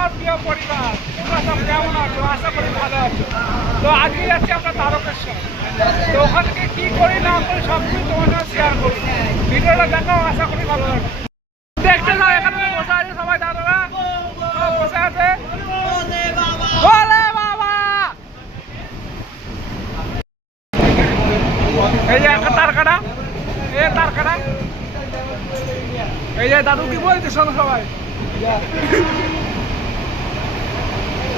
আমার প্রিয় পরিবার, তোমরা সব কেমন আছো? আশা করি ভালো আছো। তো আজকে যাচ্ছি আমরা তারকেশ্বর। তো ওখান কী করি না করি সব কিছু তোমার সাথে শেয়ার করি ভিডিওটা দেখাও, আশা করি ভালো লাগবে। দেখতে এখানে বসে আছে সবাই, দাদারা। বসে আছে। এই যে একটা এই যে দাদু, কি বলছে? শোনো সবাই।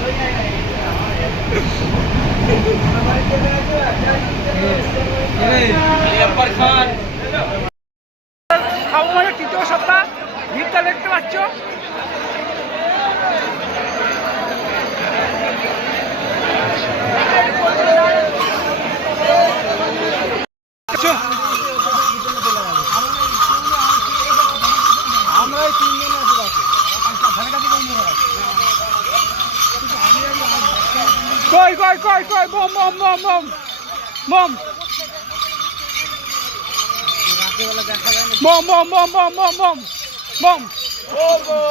Thank you. না বম বম বম বম বম বম বম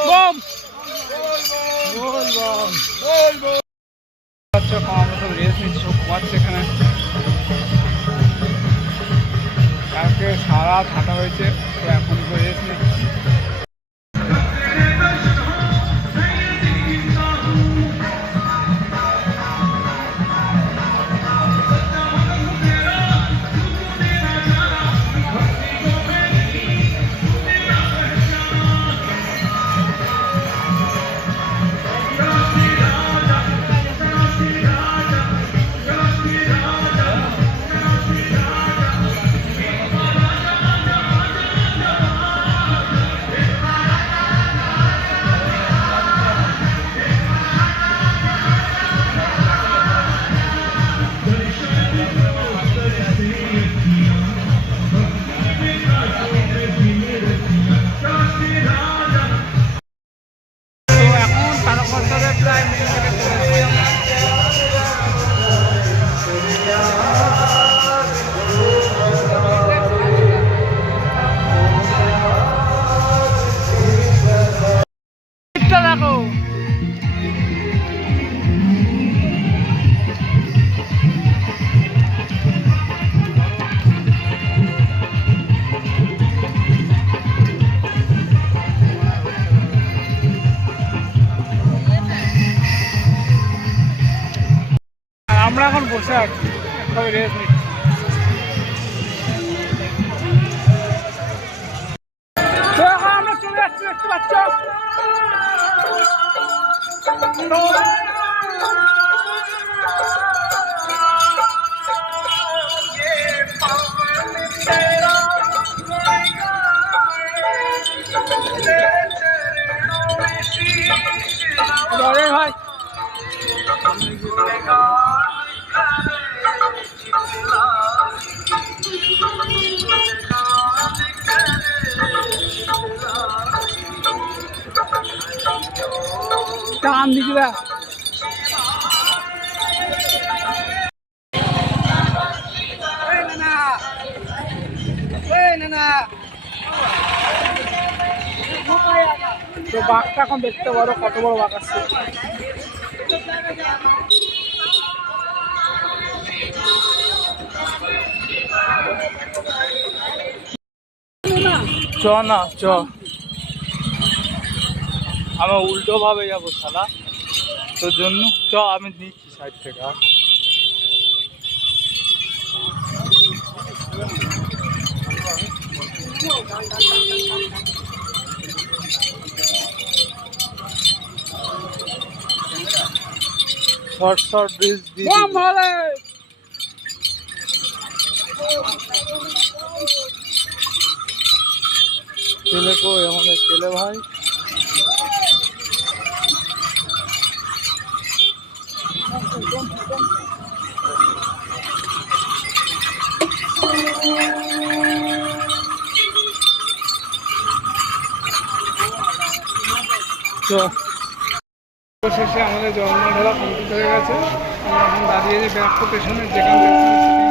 বম আচ্ছা আমরা সব রেস্ট নিচ্ছি সব ঘুমাচ্ছে এখানে। কালকে সারা হাঁটা হয়েছে এখন রেস্ট বসে আছি। সবাই রেস্ট নিচ্ছি। আমরা চলে দেখতে পাচ্ছ। জয় ভাই টান দেখ তো বাঘটা এখন দেখতে পারো কত বড় বাঘ আছে। চ না চ। আমরা উল্টো ভাবে যাব শালা। তোর জন্য চ আমি দিচ্ছি সাইড থেকে আর শর্ট শর্ট ব্রিজ দিয়ে ছেলে কই আমাদের ছেলে ভাই? তো শেষে আমাদের জন্মঢেলা কমপ্লিট হয়ে গেছে। আমরা এখন দাঁড়িয়ে যে ব্যাক পেছনে যেখান থেকে